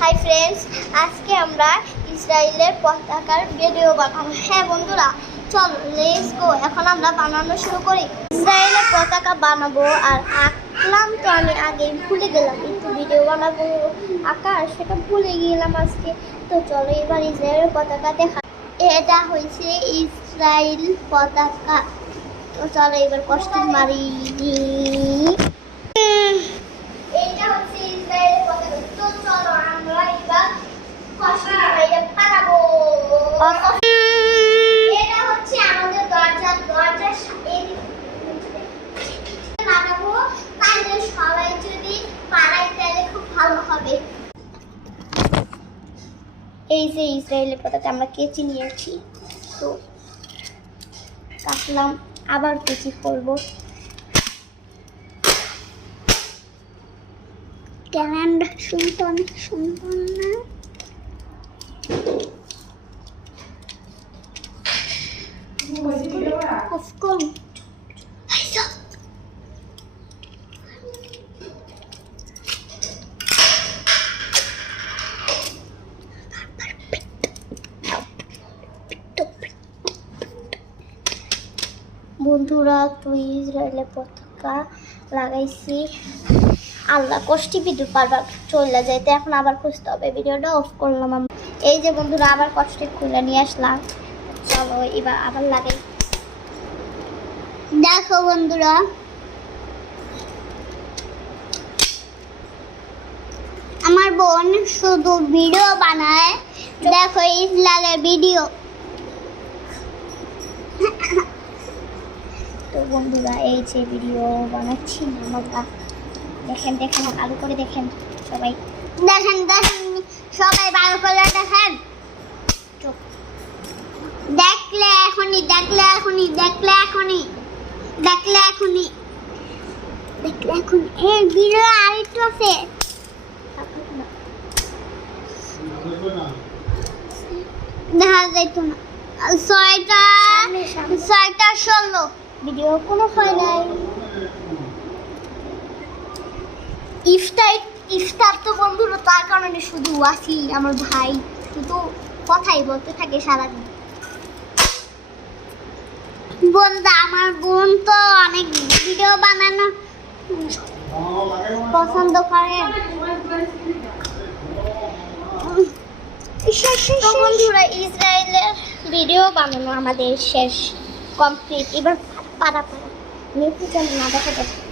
Hi friends, আজকে আমরা ইসরায়েলের পতাকার ভিডিও বানাবো। হ্যাঁ বন্ধুরা, চলো লেটস গো। এখন আমরা বানানো শুরু করি। ইসরায়েলের পতাকা বানাবো আর আঁকলাম তো আমি আগে ভুলে গেলাম, একটু ভিডিও বানাবো আঁকার সেটা ভুলে গেলাম আজকে। তো চলো এবার ইসরায়েলের পতাকা দেখা। এটা হয়েছে ইসরায়েল পতাকা। তো চলো এবার কষ্ট মারি। এইটা হচ্ছে ইসরায়েলের পতাকা। তো চলো আমরা এবার কষ্ট মারিটা বানাবো। এটা হচ্ছে আমাদের দরজার সাথে লাগাবো, তাহলে সবাই যদি পাড়ায় তাহলে খুব ভালো হবে। এই যে ইসরায়েলের পতাকা আমরা কেচি নিয়েছি, তো কাটলাম, আবার কেচি করবো। ক্যালেন্ডার শুনতে অনেক সুন্দর না? বন্ধুরা, তুই ইসরায়েলের পতাকা লাগাইছি, আল্লাহ কষ্টি বিদ্যুৎ বারবার চলে যাইতে, এখন আবার খুঁজতে হবে। ভিডিওটা অফ করলাম আমি। এই যে বন্ধুরা, আবার কষ্টে খুলে নিয়ে আসলাম। চলো এবার আবার লাগাই। দেখো বন্ধুরা, আমার বোন শুধু ভিডিও বানায়। দেখো ইসরায়েলের ভিডিও। তো বন্ধুরা, এই যে ভিডিও বানাচ্ছি আমরা, দেখেন দেখেন ভালো করে দেখেন সবাই, দেখেন দেখেন সবাই ভালো করে দেখেন। দেখলে এখনই দেখলে এখনই দেখলে এখনই দেখলে এখনই দেখলে এখন এই ভিডিও আরেকটু আছে, দেখা যাইতো না। 6টা 16 ভিডিও কোনো হয় নাই। ইফতার তো বন্ধুরা, তার কারণে শুধু আসি, আমার ভাই শুধু কথাই বলতে থাকে সারাদিন। বন্ধু, আমার বোন তো অনেক ভিডিও বানানো পছন্দ করে। বন্ধুরা, ইসরায়েলের ভিডিও বানানো আমাদের শেষ, কমপ্লিট। এবার পাড়া নেপু যেন না দেখা যাচ্ছে।